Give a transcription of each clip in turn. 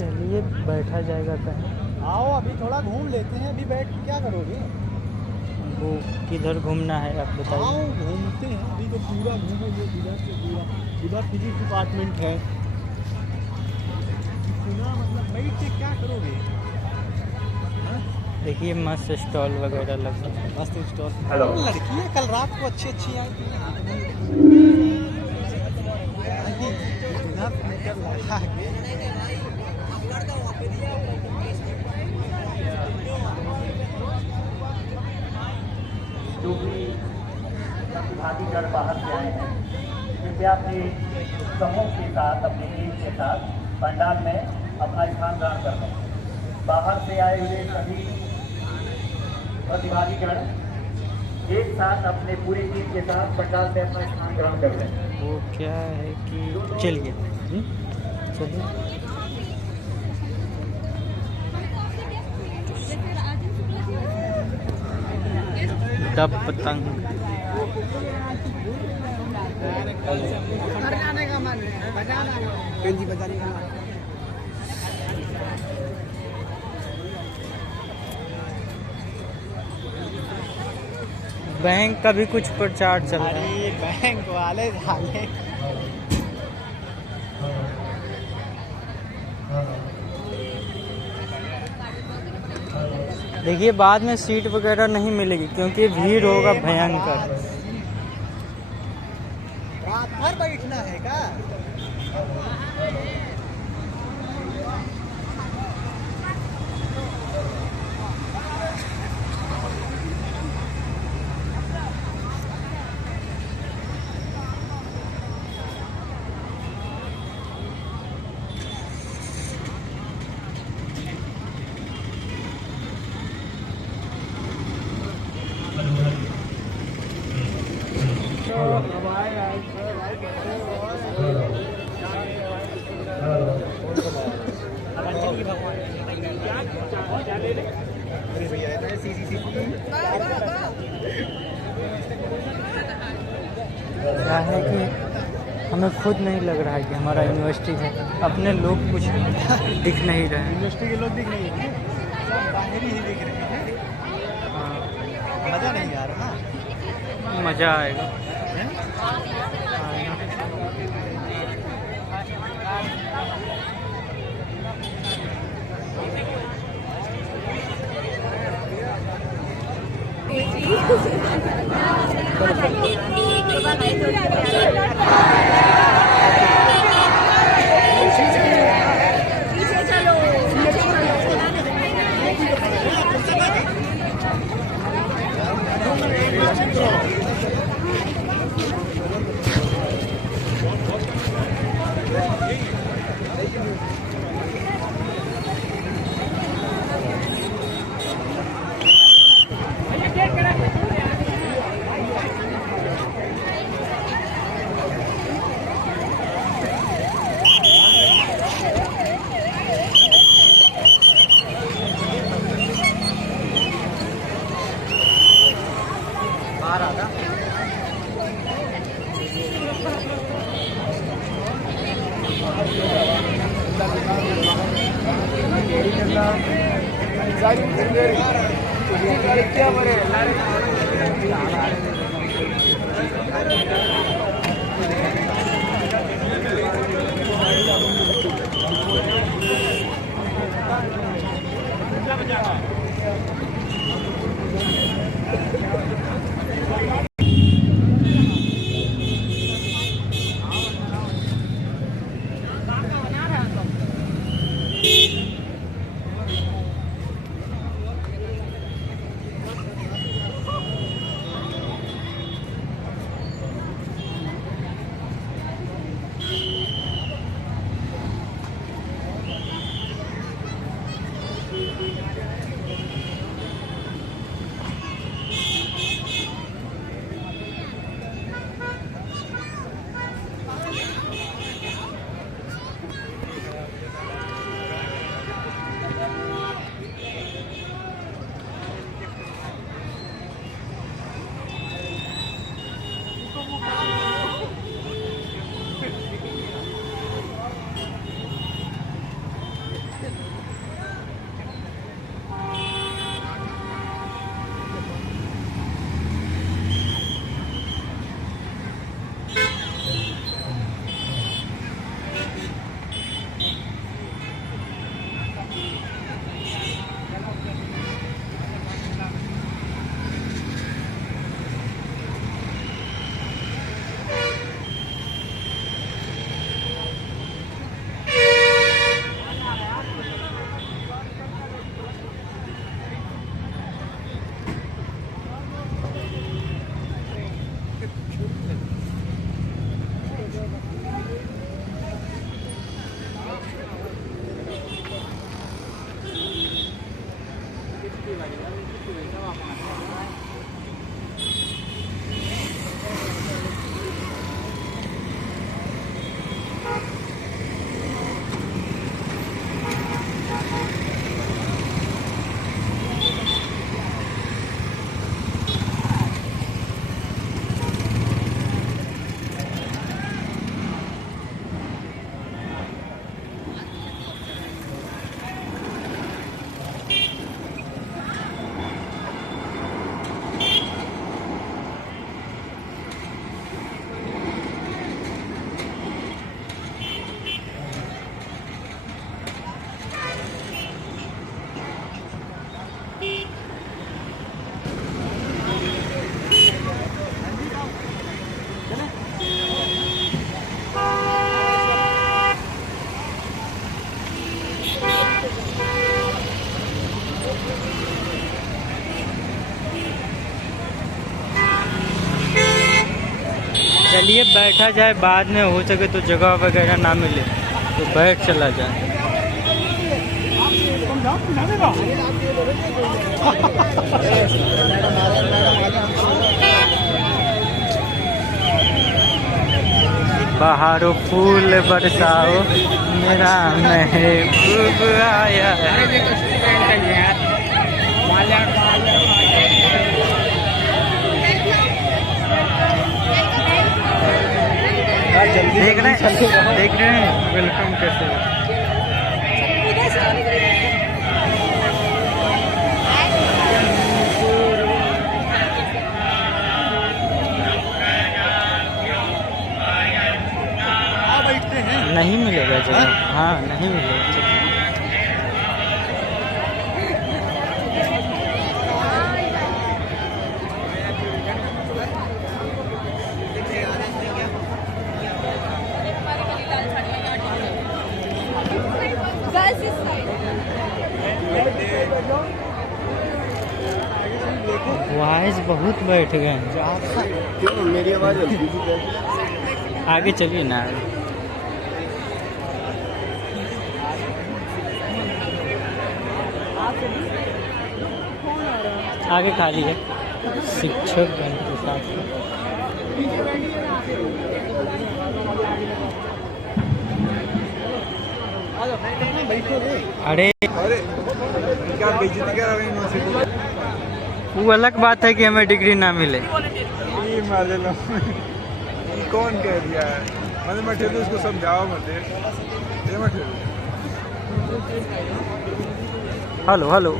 चलिए बैठा जाएगा कहीं। आओ अभी थोड़ा घूम लेते हैं, अभी बैठ के क्या करोगे? वो किधर घूमना है आप बताइए। आओ घूमते हैं, अभी तो पूरा घूमोगे इधर से पूरा। इधर फिजिक्स डिपार्टमेंट है, पूरा मतलब बैठ के क्या करोगे? देखिए मस्त स्टॉल वगैरह लगा है। मस्त स्टॉल। लड़कियाँ कल रात को अच्छी अच्छी आई थी। जो भी प्रतिभागीगण बाहर से आए हैं, कृपया अपने समूह के साथ, अपनी टीम के साथ पंडाल में अपना स्थान ग्रहण कर लें। बाहर से आए हुए सभी प्रतिभागीगण एक साथ अपने पूरी टीम के साथ पंडाल में अपना स्थान ग्रहण कर लें। वो क्या है कि चलिए चलिए डब पतंग बैंक का भी कुछ प्रचार चल रहा है। अरे बैंक वाले झाले देखिए बाद में सीट वगैरह नहीं मिलेगी क्योंकि भीड़ होगा भयंकर। रात भर बैठना है क्या? क्या है कि हमें खुद नहीं लग रहा है कि हमारा यूनिवर्सिटी है, अपने लोग कुछ दिख नहीं रहे हैं। यूनिवर्सिटी के लोग दिख नहीं है, सब बाहरी ही दिख रहे हैं। मज़ा नहीं आ रहा। मज़ा आएगा। क्या चलिए बैठा जाए, बाद में हो सके तो जगह वगैरह ना मिले तो बैठ चला जाए। बहारो फूल बरसाओ मेरा महबूब आया है। देख रहे हैं वेलकम कैसे नहीं मिलेगा जगह। हाँ नहीं मिलेगा। वाइस बहुत बैठ गए हैं। मेरी आवाज आगे चलिए ना। आगे खाली है शिक्षक गण के साथ। अरे क्या बेइज्जती कर रहे हैं यूनिवर्सिटी। वो अलग बात है कि हमें डिग्री ना मिले। ये मारे लो ये कौन कह दिया है। मैंने मैं ठेलू उसको समझाओ मत ये मत ठेलू। हेलो हेलो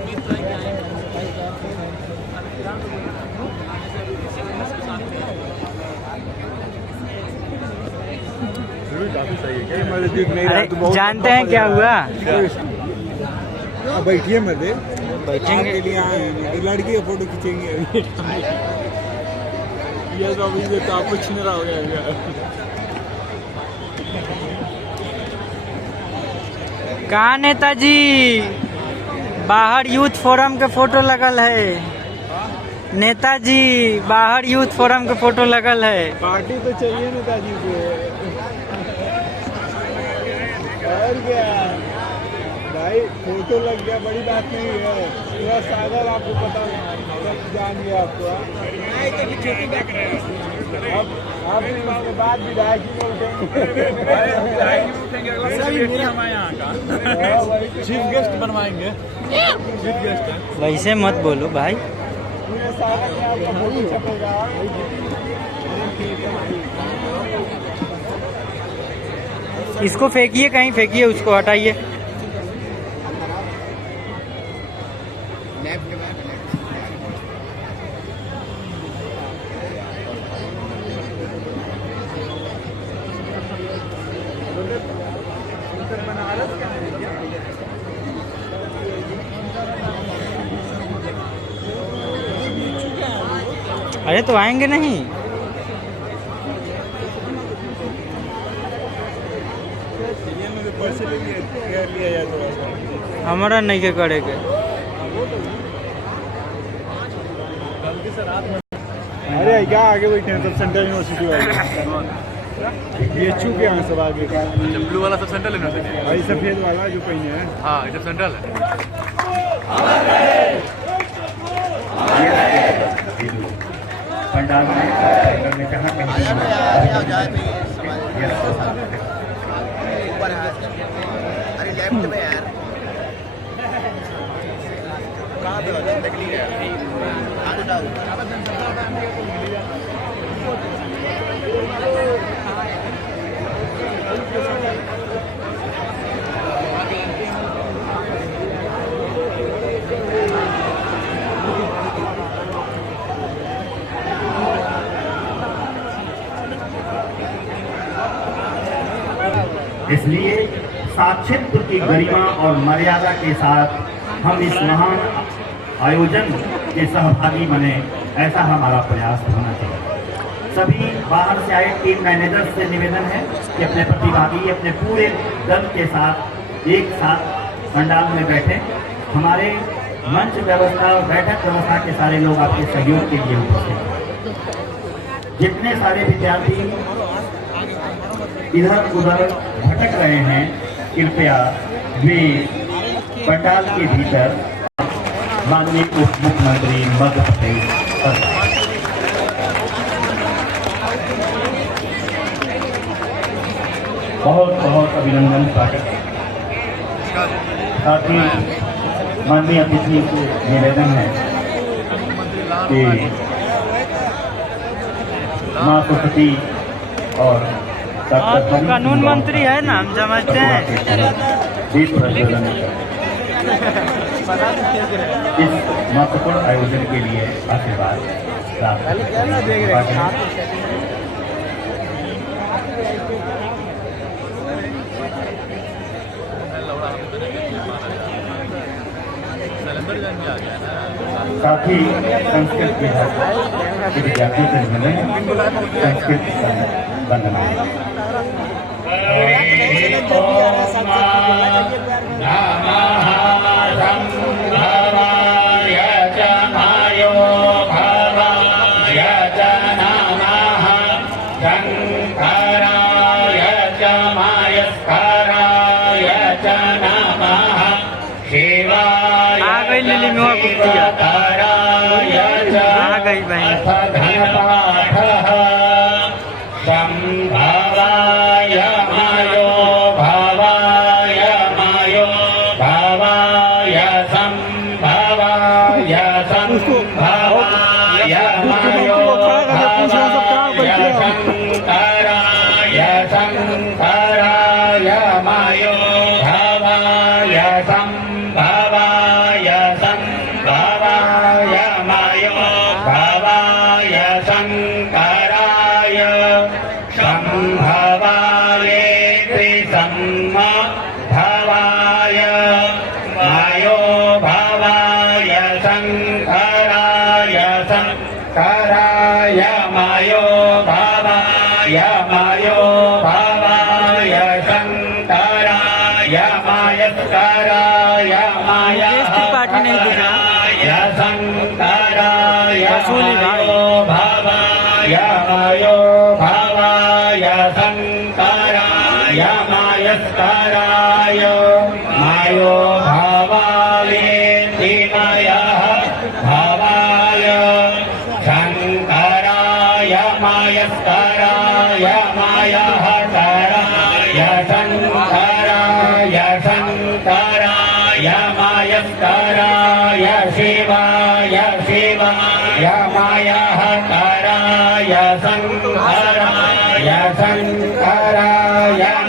भी काफी सही है। क्या मजे दिख नहीं रहा तो अरे बहुत जानते हैं क्या हुआ? अब बैठिए मजे बैठेंगे। के लिए आए हैं लड़की का फोटो खींचेंगे ये तो अभी ये तो आपको छीन रहा हो गया। कहाँ नेताजी? बाहर यूथ फोरम के फोटो लगल है। नेताजी बाहर यूथ फोरम के फोटो लगल है। पार्टी तो चाहिए नेताजी को और क्या भाई, फोटो लग गया बड़ी बात नहीं है। पूरा सागर आपको पता सब जान गया आपको। अब आप उसके बाद विधायक ही बोलते चीफ गेस्ट बनवाएंगे। चीफ गेस्ट वैसे मत बोलो भाई। पूरे सागर में आपका फोटो छपेगा। इसको फेंकिए, कहीं फेंकिए, उसको हटाइए। अरे तो आएंगे नहीं? पर्चे ले लिया जाए थोड़ा सा। हमारा नहीं के करेगा। अरे क्या आगे बैठे हैं सब सेंट्रल यूनिवर्सिटी वाले। BHU के यहाँ सब आगे। ब्लू वाला सब सेंट्रल यूनिवर्सिटी है। भाई सफेद वाला जो पहने हैं। हाँ ये सब सेंट्रल है। पंडाल में जहाँ अरे लेफ्ट में यार कहाँ पे निकली है आगे डाल। इसलिए साक्षित्व की गरिमा और मर्यादा के साथ हम इस महान आयोजन के सहभागी बने, ऐसा हमारा प्रयास होना चाहिए। सभी बाहर से आए टीम मैनेजर से निवेदन है कि अपने प्रतिभागी अपने पूरे दल के साथ एक साथ पंडाल में बैठे। हमारे मंच व्यवस्था और बैठक व्यवस्था के सारे लोग आपके सहयोग के लिए उपस्थित हैं। जितने सारे विद्यार्थी इधर उधर भटक रहे हैं, कृपया वे पंडाल के भीतर माननीय उप मुख्यमंत्री मध्य प्रदेश बहुत बहुत अभिनंदन स्वागत। साथ ही माननीय अतिथि को निवेदन है कि माँ सरस्वती और आप तो कानून मंत्री है ना, हम समझते हैं। दीप प्रज्वलन इस महत्वपूर्ण आयोजन के लिए आशीर्वाद प्राप्त। साथ ही संस्कृत विभाग के विद्यार्थियों से मिले संस्कृत वंदना। आ गई लिली में कुतिया, आ गई बहन। संभवाय मायो भवाय मायो भवाय संभवाय संभवाय मायो भवाय शंकराय शंकराय मायो भवाय संभवाय संभवाय मायो भवाय शंकराय संभवाय कराय मायो भावाय शंकराय मायस्कराय मुकेश त्रिपाठी नहीं दिख रहा। शंकराय वसूली भाई। भावाय शंकराय मायस्कराय मायो भावावेति मयः भावाय शंकराय मायस्कराय मायः कराय शंकराय मायस्कराय शिवाय मायः कराय शंकराय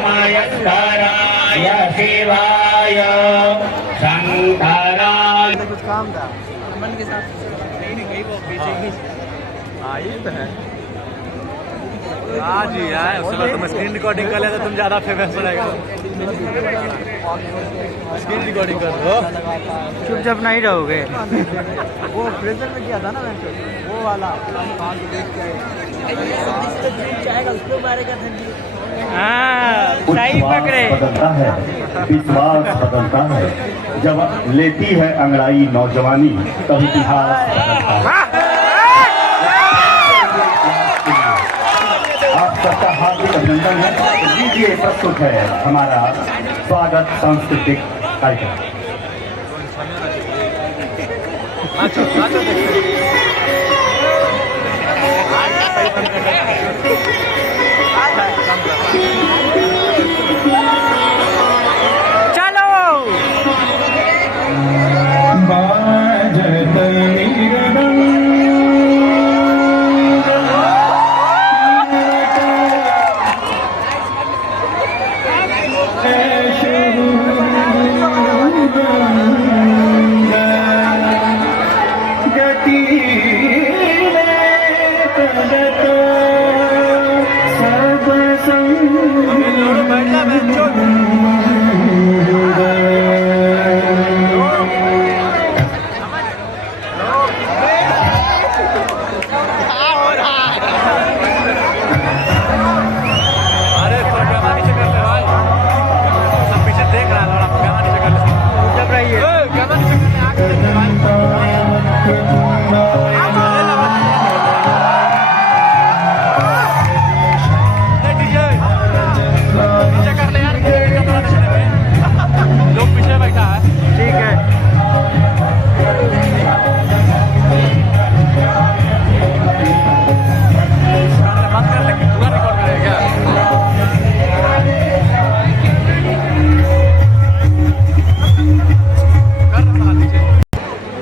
मायस्कराय शिवाय शंकराय। कुछ काम था मन के साथ हाँ जी यार, उसके तुम स्क्रीन रिकॉर्डिंग कर लेते तुम ज्यादा फेमस रहेगा। स्क्रीन रिकॉर्डिंग कर दो, चुपचाप नहीं रहोगे। वो प्रेजर में किया था ना मैं वो वाला देख के हाँ सही पकड़े। बदलता है, विश्वास बदलता है। जब लेती है अंगड़ाई नौजवानी तब इतिहास बदलता है। आप सबका हार्दिक अभिनंदन है। लीजिए प्रस्तुत है हमारा स्वागत सांस्कृतिक कार्यक्रम। चलो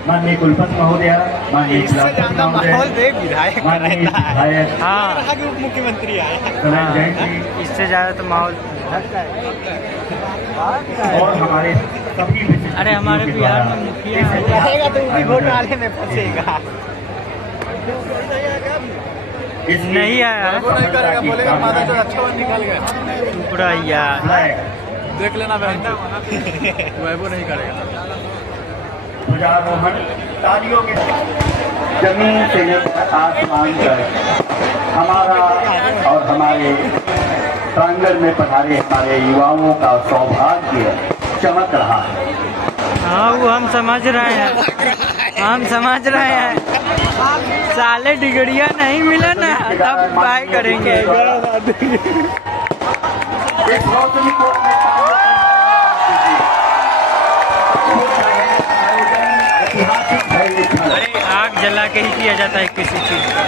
माननीय कुलपति महोदय, माननीय विधायक, हाँ मुख्यमंत्री आए कल्याण जैन जी इससे ज़्यादा तो माहौल। और हमारे सभी विशिष्ट अरे हमारे अतिथियों के बिहार द्वारा में मुखिया इस है। रहेगा तो उसी वोट आयोजन डाले में फंसेगा। इसकी नहीं आया है। वो नहीं करेगा, बोलेगा माता जो अच्छा वन निकल गया। पूरा यार फ्लैग देख लेना बहन, वो नहीं करेगा। ध्वजारोहण तालियों के जमीन से लेकर आसमान तक हमारा और हमारे प्रांगण में पधारे हमारे युवाओं का सौभाग्य चमक रहा है। हाँ वो हम समझ रहे हैं, हम समझ रहे हैं। साले डिगरिया नहीं मिला ना तब बाय करेंगे। इस रोशनी को अपने ऐतिहासिक है ये क्षण। अरे आग जला के ही किया जाता है किसी चीज का।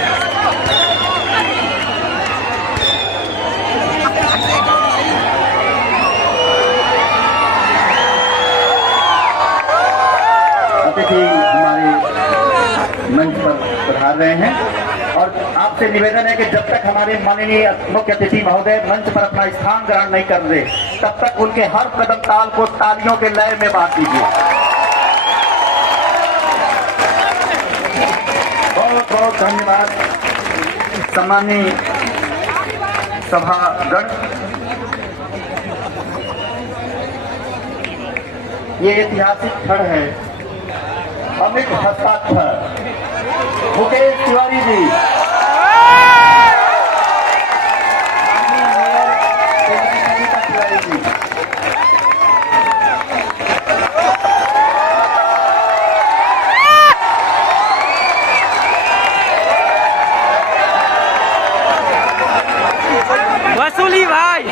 अतिथि हमारे मंच पर पधार रहे हैं और आपसे निवेदन है कि जब तक हमारे माननीय मुख्य अतिथि महोदय मंच पर अपना स्थान ग्रहण नहीं कर रहे तब तक उनके हर कदम ताल को तालियों के लय में बांट दीजिए। बहुत बहुत धन्यवाद सम्मानीय सभागण। ये ऐतिहासिक क्षण है अमित हस्ताक्षर मुकेश तिवारी जी, तिवारी जी, वसूली भाई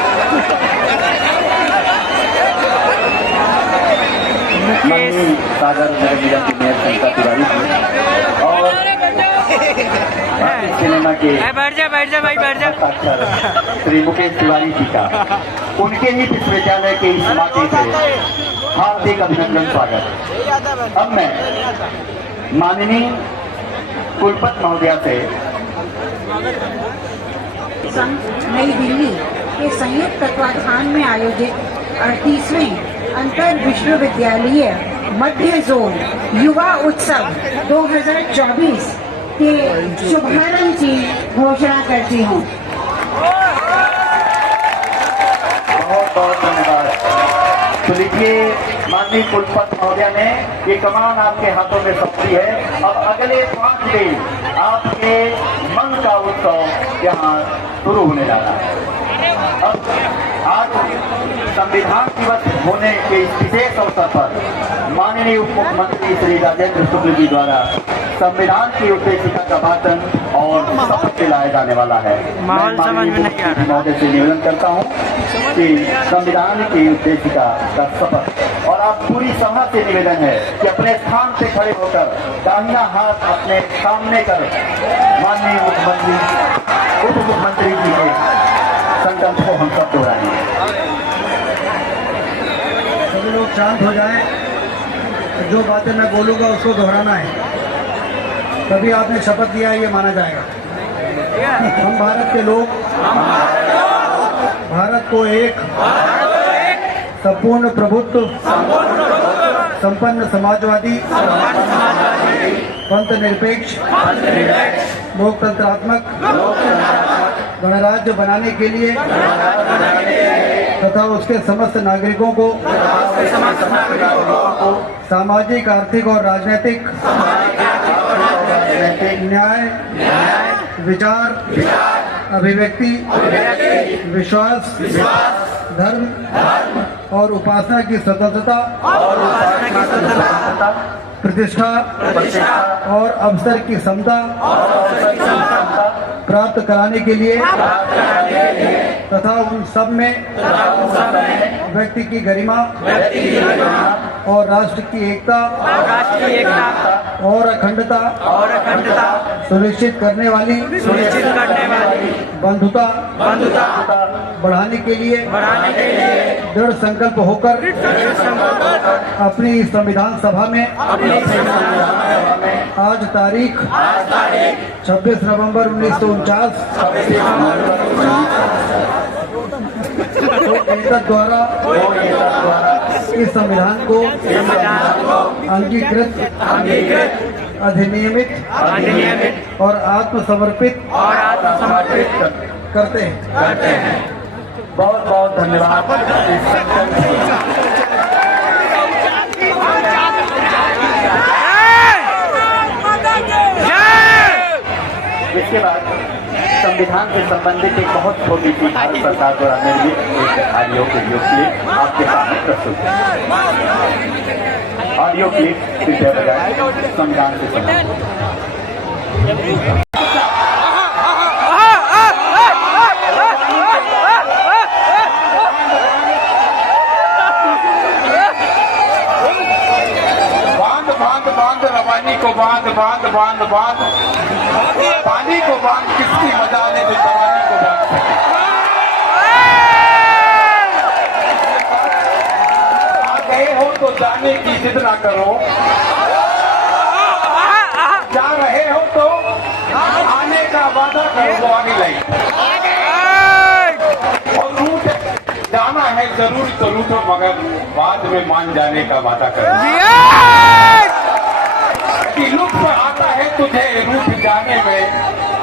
मुकेश मनी सागर नगर निगम की मेयर संता तिवारी जी और सिनेमा के बैठ जा भाई बैठ जा। हस्ताक्षर श्री मुकेश तिवारी जी का उनके ही विश्वविद्यालय के इस माटी से हार्दिक अभिनंदन स्वागत। अब मैं माननीय कुलपति महोदया से संघ नई दिल्ली के संयुक्त तत्वाधान में आयोजित 38वें अंतर विश्वविद्यालय मध्य जोन युवा उत्सव 2024 के शुभारंभ की घोषणा करती हूँ। बहुत बहुत धन्यवाद। तो लिखिए माननीय कुलपति महोदया ने ये कमान आपके हाथों में सौंपी है। अब अगले 5 दिन आपके मन का उत्सव यहाँ शुरू होने जा रहा है। अब आज संविधान दिवस होने के इस विशेष अवसर पर माननीय उप मुख्यमंत्री श्री राजेंद्र शुक्ल जी द्वारा संविधान की उद्देशिका का वाचन और शपथ दिलाया जाने वाला है। माहौल समझ में नहीं आ रहा। महोदय से निवेदन करता हूँ कि संविधान की उद्देशिका का शपथ और आप पूरी सभा से निवेदन है कि अपने स्थान से खड़े होकर दाहिना हाथ अपने सामने कर माननीय मुख्यमंत्री उप मुख्यमंत्री जी के संकल्प को हम सब दोहराएंगे। सभी लोग शांत हो जाएं। जो बातें मैं बोलूंगा उसको दोहराना है, तभी आपने शपथ लिया है ये माना जाएगा। हम भारत के लोग भारत को एक संपूर्ण प्रभुत्व संपन्न समाजवादी पंथ निरपेक्ष लोकतंत्रात्मक गणराज्य बनाने के लिए तथा उसके समस्त नागरिकों को सामाजिक, आर्थिक और राजनीतिक न्याय, विचार, अभिव्यक्ति, विश्वास, धर्म और उपासना की स्वतंत्रता, प्रतिष्ठा और अवसर की समता प्राप्त कराने के लिए तथा उन सब में व्यक्ति की गरिमा और राष्ट्र की एकता और अखंडता सुनिश्चित करने वाली बंधुता बढ़ाने के लिए दृढ़ संकल्प होकर अपनी संविधान सभा में आज तारीख 26 नवंबर 1949 द्वारा इस संविधान को अंगीकृत अधिनियमित और आत्मसमर्पित करते हैं। बहुत बहुत धन्यवाद। इसके बाद संविधान से संबंधित एक बहुत छोटी सी भारत सरकार द्वारा निर्मित एक ऑडियो वीडियो क्लिप आपके सामने प्रस्तुत है। ऑडियो क्लिप कृपया बजाएं संविधान से संबंधित। बांध रवानी को बांध बांध बांध बांध पानी को बांध किसकी मजा ने जो जवानी को बांध सके। आ गए हो तो जाने की जिद ना करो, जा रहे हो तो आने का वादा करो। वो आने लगे और रूठ जाना है जरूर तो रूठो, मगर बाद में मान जाने का वादा करो। लुत्फ आता है तुझे रूठ जाने में,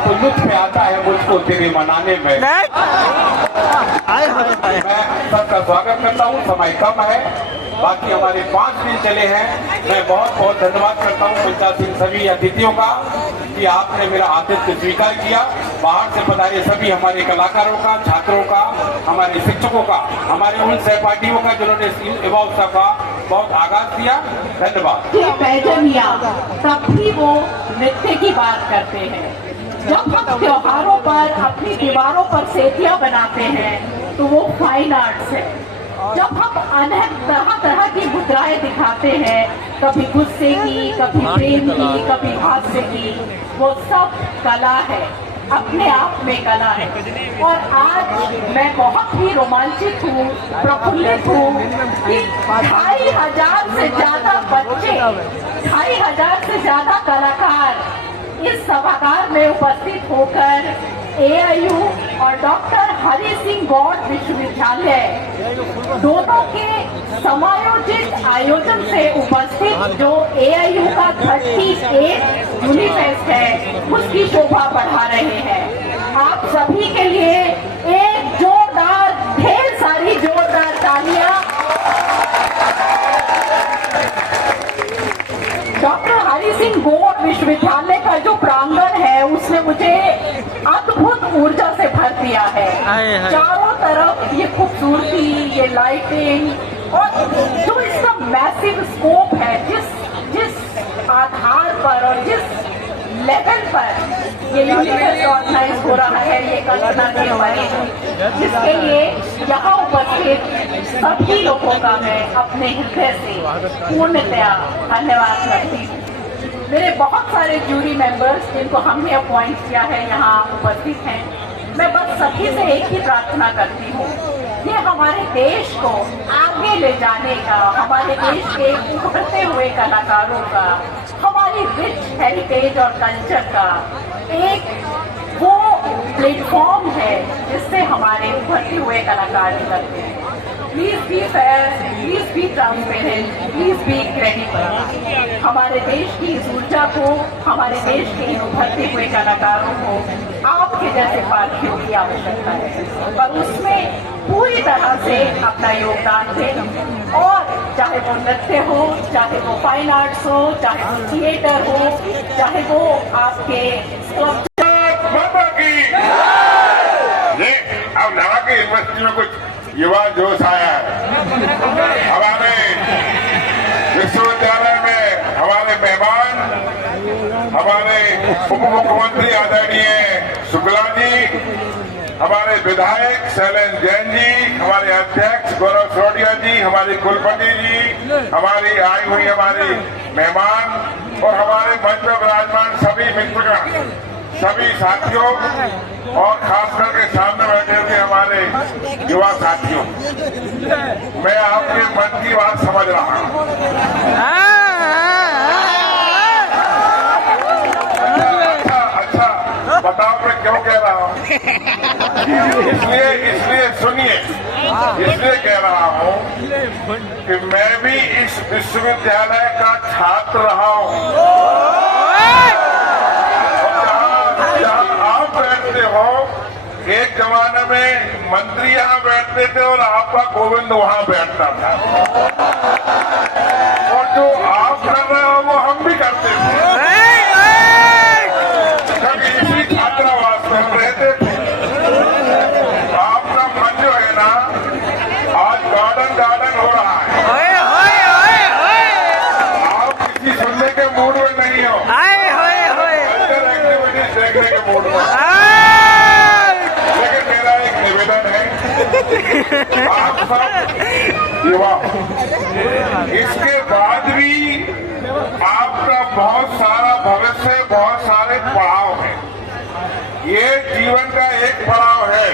तो लुत्फ आता है मुझको तेरे मनाने में। मैं सबका स्वागत करता हूँ। समय कम है, बाकी हमारे 5 दिन चले हैं। मैं बहुत बहुत धन्यवाद करता हूँ पंचायत सभी अतिथियों का कि आपने मेरा आतिथ्य स्वीकार किया। बाहर से पधारे सभी हमारे कलाकारों का, छात्रों का, हमारे शिक्षकों का, हमारे उन सहपाठियों का जिन्होंने इस युवा उत्सव का बहुत आगाज किया। धन्यवाद। पैजनिया तब भी वो नृत्य की बात करते हैं। जब हम त्योहारों पर अपनी दीवारों पर सेतियां बनाते हैं तो वो फाइन आर्ट्स है। जब हम अनेक तरह तरह की मुद्राएं दिखाते हैं, कभी गुस्से की, कभी प्रेम की, कभी हास्य की, वो सब कला है, अपने आप में कला है। और आज मैं बहुत ही रोमांचित हूँ, प्रफुल्लित हूँ कि 2500 से ज्यादा बच्चे, 2500 से ज्यादा कलाकार इस सभागार में उपस्थित होकर AIU और डॉक्टर हरि सिंह गौड़ विश्वविद्यालय दोनों के समायोजित आयोजन से उपस्थित जो AIU का 38 यूनिफेस्ट है उसकी शोभा बढ़ा रहे हैं। आप सभी के लिए एक जोरदार, ढेर सारी जोरदार तालियां। डॉक्टर हरि सिंह गौड़ विश्वविद्यालय का जो प्रांगण है उसने मुझे अद्भुत ऊर्जा से भर दिया है। चारों तरफ ये खूबसूरती, ये लाइटिंग और जो इसका मैसिव स्कोप है, जिस आधार पर और जिस लेवल पर ये यूनिवर्सिटी ऑर्गेनाइज हो रहा है, ये कल्पना की हमारी, जिसके लिए यहाँ उपस्थित सभी लोगों का मैं अपने हृदय से पूर्णतया धन्यवाद करती हूँ। मेरे बहुत सारे जूरी मेंबर्स जिनको हमने अपॉइंट किया है यहाँ उपस्थित हैं। मैं बस सभी से एक ही प्रार्थना करती हूँ, ये हमारे देश को आगे ले जाने का, हमारे देश के उभरते हुए कलाकारों का, हमारी रिच हेरिटेज और कल्चर का एक वो प्लेटफॉर्म है जिससे हमारे उभरते हुए कलाकार निकलते हैं। Please be fair, please be transparent, please be credible. हमारे देश की इस ऊर्जा को, हमारे देश के इन उभरते हुए कलाकारों को आपके जैसे पार्टियों की आवश्यकता है, पर उसमें पूरी तरह से अपना योगदान दें। और चाहे वो नृत्य हो, चाहे वो फाइन आर्ट्स हो, चाहे वो थिएटर हो, चाहे वो आपके अब लगा के यूनिवर्सिटी में कुछ युवा जोश आया है। हमारे विश्वविद्यालय में हमारे मेहमान, हमारे उप मुख्यमंत्री आदरणीय शुक्ला जी, हमारे विधायक शैलेंद्र जैन जी, हमारे अध्यक्ष गौरव सोडिया जी, हमारी कुलपति जी, हमारी आई हुई हमारी मेहमान और हमारे मंच पर विराजमान सभी मित्रगण, सभी साथियों और खास करके सामने बैठे हुए हमारे युवा साथियों, मैं आपके मन की बात समझ रहा हूँ। अच्छा, बताओ मैं क्यों कह रहा हूँ? इसलिए सुनिए, इसलिए कह रहा हूँ कि मैं भी इस विश्वविद्यालय का छात्र रहा हूँ। एक जमाने में मंत्री यहाँ बैठते थे और आपका गोविंद वहाँ बैठता था, और जो आप कर रहे हो वो हम भी करते थे। कभी इसी छात्रावास में हम रहते थे। आपका मन जो है ना, आज गार्डन हो रहा है। आप किसी सुनने के मूड में नहीं हो, कल्चर एक्टिविटीज देखने के मूड में। आप सब युवा, इसके बाद भी आपका बहुत सारा भविष्य, बहुत सारे पड़ाव है। ये जीवन का एक पड़ाव है।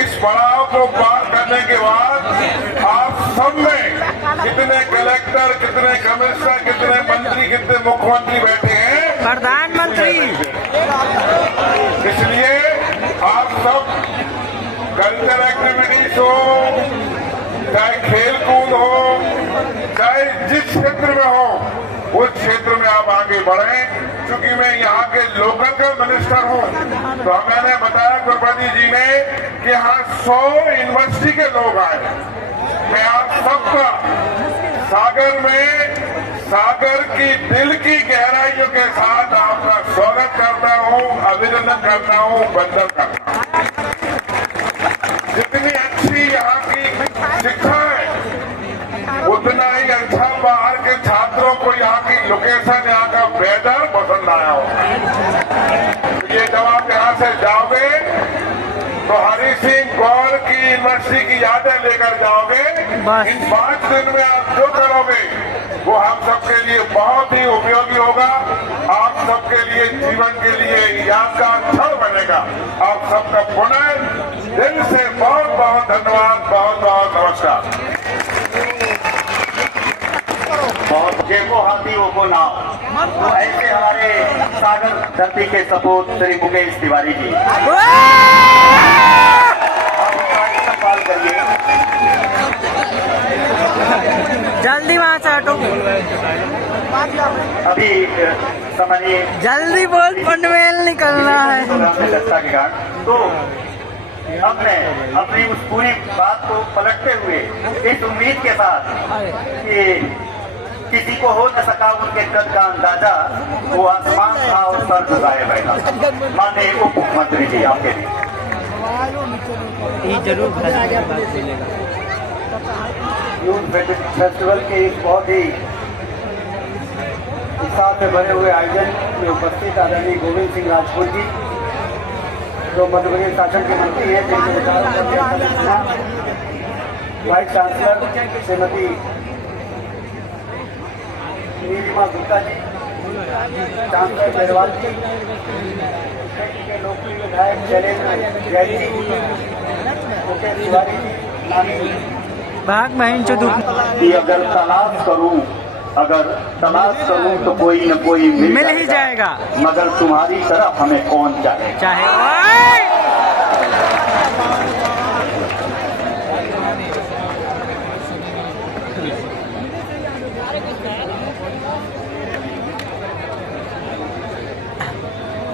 इस पड़ाव को पार करने के बाद आप सब में कितने कलेक्टर, कितने कमिश्नर, कितने मंत्री, कितने मुख्यमंत्री बैठे हैं, प्रधानमंत्री। इसलिए आप सब कल्चर एक्टिविटीज हो, चाहे खेल कूद हो, चाहे जिस क्षेत्र में हो, उस क्षेत्र में आप आगे बढ़ें। क्योंकि मैं यहाँ के लोकल का मिनिस्टर हूँ, तो मैंने बताया गुरपति जी ने कि यहाँ 100 यूनिवर्सिटी के लोग आए, मैं आप सबका सागर की दिल की गहराइयों के साथ आपका स्वागत करता हूँ, अभिनंदन करता हूँ, वंदन करता हूँ। जितनी अच्छी यहाँ की शिक्षा है उतना ही अच्छा बाहर के छात्रों को यहाँ की लोकेशन, यहाँ का वेदर पसंद आया होगा। ये जब आप यहाँ से जाओगे तो हरि सिंह गौर की यूनिवर्सिटी की यादें लेकर जाओगे। इन 5 दिन में आप जो करोगे वो हम सबके लिए बहुत ही उपयोगी होगा, आप सबके लिए जीवन के लिए यादगार क्षण बनेगा। आप सबका पुनः दिल से बहुत बहुत धन्यवाद, बहुत बहुत नमस्कार। और जेको हाथी वो को नाम, तो ऐसे हमारे सागर धरती के सपूत श्री मुकेश तिवारी जी सवाल करिए। जल्दी वहाँ से हटो, अभी समझिए जल्दी बोल, पनवेल निकलना है। दस्ता के कारण तो हमने अपनी उस पूरी बात को पलटते हुए इस उम्मीद के साथ कि किसी को हो न सका उनके कद का अंदाजा, वो आसमान था और सर झुकाए बैठा। माननीय उप मुख्यमंत्री जी आपके लिए जरूर यूथ फेस्टिवल के इस बहुत ही उत्साह से भरे हुए आयोजन में उपस्थित आदरणीय गोविंद सिंह राजपूत जी, जो मध्य प्रदेश शासन के मंत्री हैं, जिनके विचारों vice chancellor Shrimati Nilima Gupta ji, chancellor Berwal जी, के लोकप्रिय विधायक शैलेंद्र जैन जी, मुकेश तिवारी जी, नानी भाग महीन चो कि अगर तलाश करूं तो कोई न कोई मिल ही जाएगा, मगर तुम्हारी तरफ हमें कौन चाहे।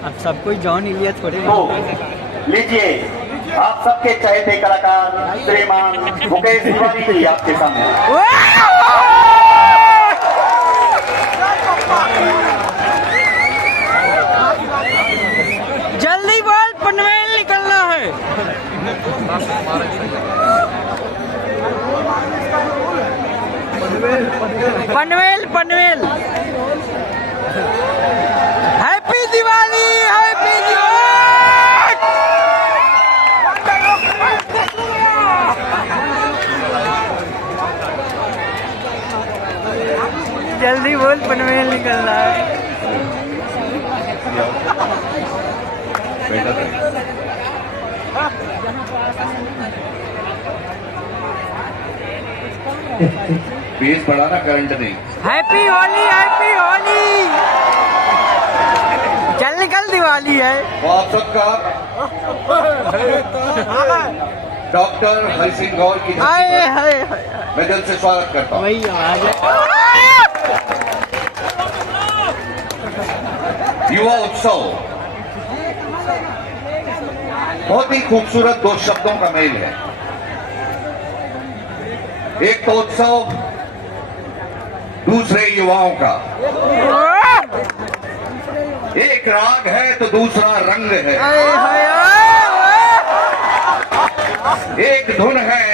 अब सब कोई जॉन इलिया थोड़े तो लीजिए आप सबके चहेते कलाकार श्रीमान मुकेश तिवारी जी आपके सामने। जल्दी बोल, पनवेल निकलना है। पनवेल पनवेल। हैप्पी दिवाली, हैप्पी जल्दी बोल, पनवेल निकलना है। बेस बढ़ाना, करंट नहीं। Happy Holi, happy Holi. चल निकल, दिवाली है। आप सबका डॉक्टर हरि सिंह गौर की मैं दिल से स्वागत करता हूँ। वही आवाज है। युवा उत्सव बहुत ही खूबसूरत 2 शब्दों का मेल है। एक तो उत्सव, दूसरे युवाओं का। एक राग है तो दूसरा रंग है, एक धुन है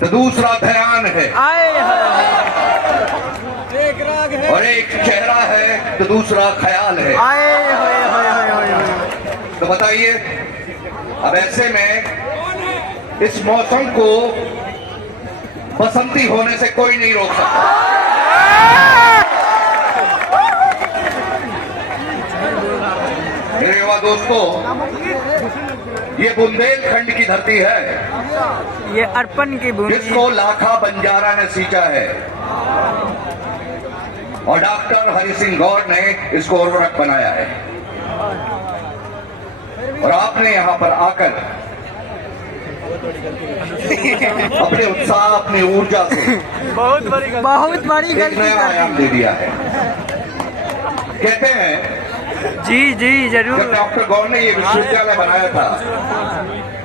तो दूसरा ध्यान है, और एक चेहरा है तो दूसरा ख्याल है। तो बताइए, अब ऐसे में इस मौसम को बसंती होने से कोई नहीं रोक सकता। मेरे युवा दोस्तों, ये बुंदेलखंड की धरती है, ये अर्पण की भूमि, जिसको लाखा बंजारा ने सींचा है, और डॉक्टर हरि सिंह गौर ने इसको उर्वरक बनाया है। और आपने यहाँ पर आकर अपने उत्साह, अपनी ऊर्जा से बहुत बड़ी एक नया आयाम दे दिया है। कहते हैं, जी जी जरूर, जब डॉक्टर गौर ने ये विश्वविद्यालय बनाया था,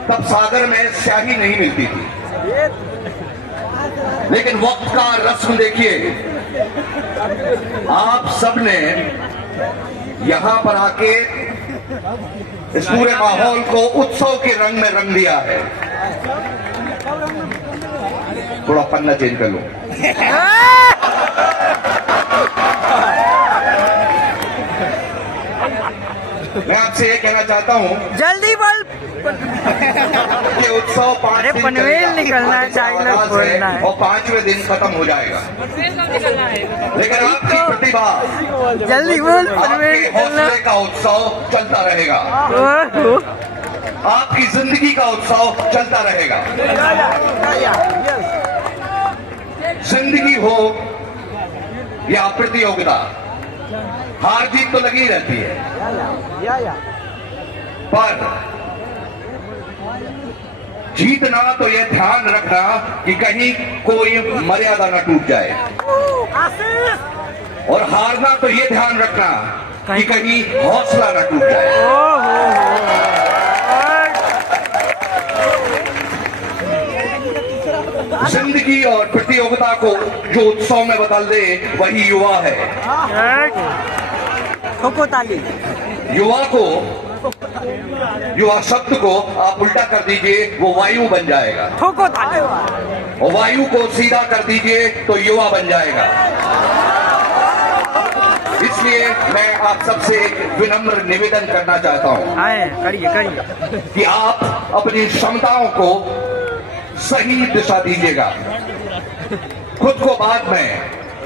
तब सागर में स्याही नहीं मिलती थी, लेकिन वक्त का रस्म देखिए, आप सबने यहां पर आके इस पूरे माहौल को उत्सव के रंग में रंग दिया है। थोड़ा पन्ना चेंज कर लो। मैं आपसे ये कहना चाहता हूँ, जल्दी बोल। ये उत्सव 5 अरे दिन पनवेल चलेगा, निकलना है, डायलॉग बोलना है। और 5वें दिन खत्म हो जाएगा। लेकिन आपकी प्रतिभा, जल्दी बोल, पनवेल आपके निकलना। हौसले का उत्सव चलता रहेगा, ओहो। आपकी जिंदगी का उत्सव चलता रहेगा। जिंदगी हो या प्रतियोगिता, हार जीत तो लगी रहती है, पर जीतना तो यह ध्यान रखना कि कहीं कोई मर्यादा न टूट जाए, और हारना तो यह ध्यान रखना कि कहीं हौसला न टूट जाए। जिंदगी और प्रतियोगिता को जो उत्सव में बदल दे वही युवा है। ठोको ताली। युवा शब्द को आप उल्टा कर दीजिए, वो वायु बन जाएगा। ठोको ताली। और वायु को सीधा कर दीजिए तो युवा बन जाएगा। इसलिए मैं आप सबसे एक विनम्र निवेदन करना चाहता हूं, करिए कि आप अपनी क्षमताओं को सही दिशा दीजिएगा। खुद को बाद में,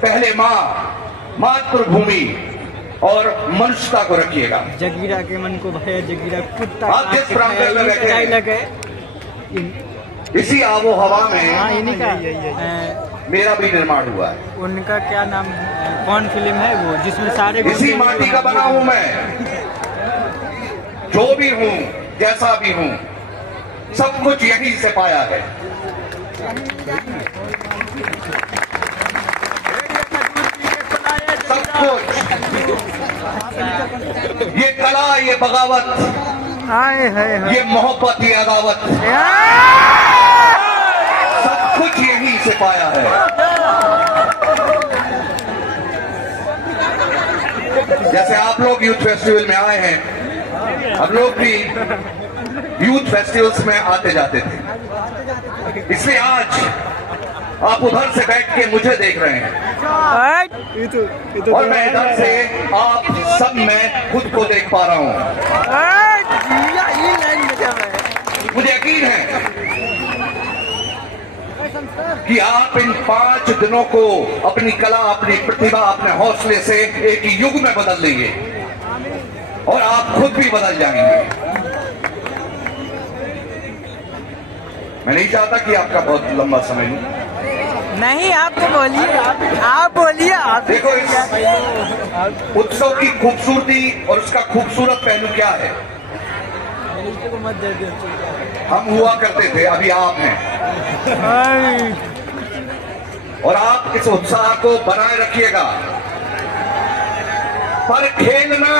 पहले मातृभूमि और मनुष्यता को रखिएगा। जगीरा के मन को भया जगीरा कुत्ता। आप जिस प्रांगण में बैठे हैं, इसी आबो हवा में इन्हीं का मेरा भी निर्माण हुआ है। उनका क्या नाम, कौन फिल्म है वो जिसमें सारे इसी माटी का बना हूं मैं, जो भी हूं, जैसा भी हूं, सब कुछ यहीं से पाया है। सब कुछ, ये कला, ये बगावत, ये मोहब्बत, ये अदावत, सब कुछ यहीं से पाया है। जैसे आप लोग यूथ फेस्टिवल में आए हैं, हम लोग भी यूथ फेस्टिवल्स में आते जाते थे, इसलिए आज आप उधर से बैठ के मुझे देख रहे हैं और मैं इधर से आप सब में खुद को देख पा रहा हूं। मुझे यकीन है कि आप इन 5 दिनों को अपनी कला, अपनी प्रतिभा, अपने हौसले से एक युग में बदल देंगे और आप खुद भी बदल जाएंगे। मैं नहीं चाहता कि आपका बहुत लंबा समय लूं। नहीं, आप तो बोलिए, आप बोलिए। आप देखो, इस उत्सव की खूबसूरती और उसका खूबसूरत पहलू क्या है। हम हुआ करते थे, अभी आप हैं, और आप इस उत्साह को बनाए रखिएगा। पर खेलना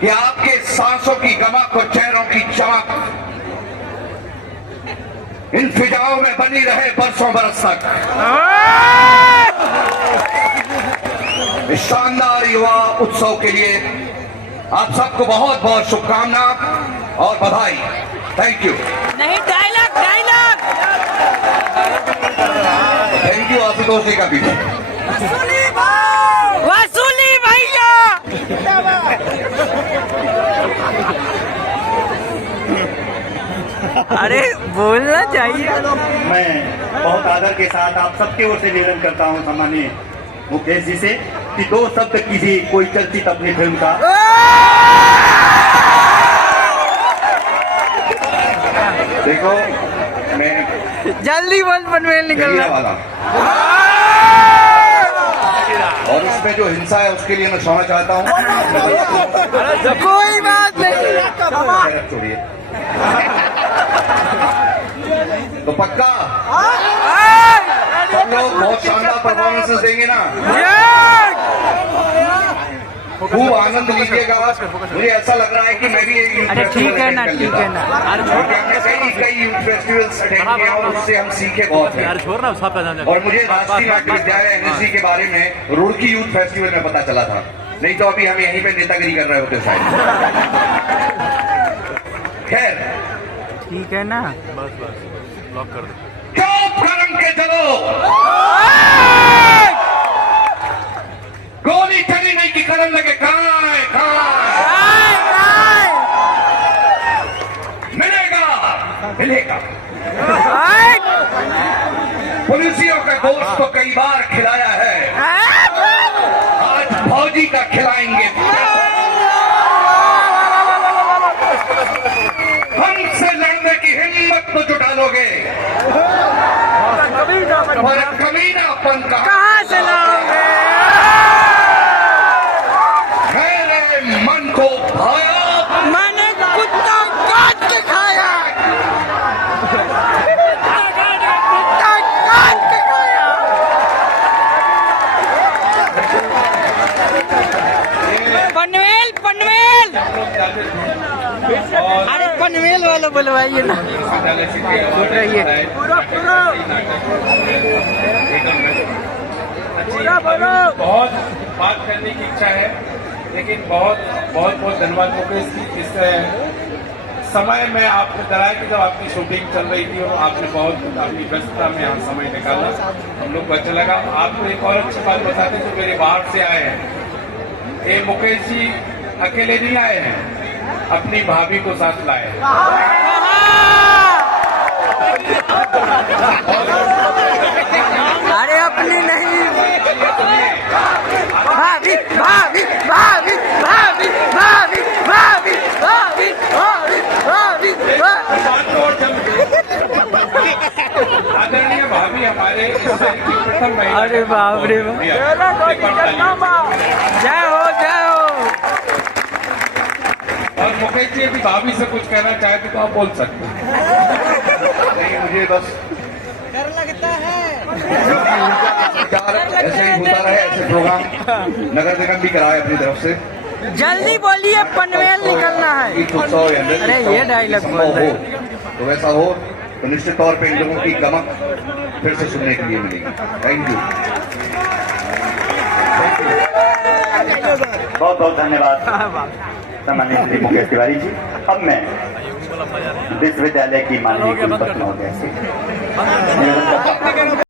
कि आपके सांसों की गमक और चेहरों की चमक इन फिजाओं में बनी रहे बरसों बरस तक। इस शानदार युवा उत्सव के लिए आप सबको बहुत बहुत शुभकामना और बधाई। Thank you. नहीं, डायलॉग। थैंक यू आशुतोष जी का भी। वसूली भैया। अरे बोलना चाहिए। मैं बहुत आदर के साथ आप सबके ओर से निवेदन करता हूं सम्मानीय मुकेश जी से कि 2 शब्द किसी कोई चर्चित अपनी फिल्म का। देखो, मैं जल्दी बोल, पनवेल निकलना वाला, और उसमें जो हिंसा है उसके लिए मैं क्षमा चाहता हूँ। कोई बात नहीं। छोड़िए, तो पक्का सब लोग बहुत शानदार परफॉर्मेंसेस देंगे ना। खूब आनंद लीजिएगा। मुझे ऐसा लग रहा है कि मैं भी एक यूथ अरे ठीक है ना, ठीक है ना। क्योंकि हमने कई यूथ फेस्टिवल्स अटेंड किए और उससे हम सीखे बहुत हैं। और मुझे राष्ट्रीय नाट्य विद्यालय NSD के बारे में रुड़की यूथ फेस्टिवल में पता चला था, नहीं तो अभी हम यहीं पे नेतागिरी कर रहे होते शायद। खैर ठीक है ना। बस ब्लॉक कर दो। चुप करम के चलो, गोली चली नहीं कि करम लगे खाए मिलेगा। पुलिसियों का गोश्त तो कई बार खिलाया है, आज फौजी का खिलाएंगे। हमसे लड़ने की हिम्मत तो जुटा लोगे, पर कमीनापन कहाँ से लाओगे? मेरे मन को भाया, मैंने कुत्ता काट के खाया, कुत्ता काट के खाया। पनवेल पनवेल, अरे पनवेल वाला बुलवाइए ना। बहुत बात करने की इच्छा है, लेकिन बहुत धन्यवाद मुकेश जी। इस समय में आपने बताया कि जब आपकी शूटिंग चल रही थी और आपने बहुत अपनी व्यस्तता में यहाँ समय निकाला, हम लोग को अच्छा लगा। आपको एक और अच्छी बात बताते जो मेरे बाहर से आए हैं, ये मुकेश जी अकेले नहीं आए हैं, अपनी भाभी को साथ लाए हैं। अरे अपनी नहीं, भाभी भाभी भाभी भाभी भाभी भाभी भाभी भाभी भाभी। आदरणीय भाभी हमारे इस शहर की प्रथम महिला। अरे बाप रे बाप, जय हो जय हो। और मुकेश जी यदि भाभी से कुछ कहना चाहते तो आप बोल सकते हैं। नहीं, मुझे बस डर लगता है। ऐसे ही होता रहे, ऐसे प्रोग्राम नगर निगम भी कराए अपनी तरफ से। जल्दी बोलिए, पनवेल निकलना है। अरे ये डायलॉग बोल रहे हैं। तो वैसा हो तो निश्चित तौर पे इन लोगों की गमक फिर से सुनने के लिए मिलेगी। थैंक यू, बहुत बहुत धन्यवाद सम्मानित श्री मुकेश तिवारी जी। अब मैं विश्वविद्यालय की माननीय कुलपति महोदय से निवेदन करता हूं।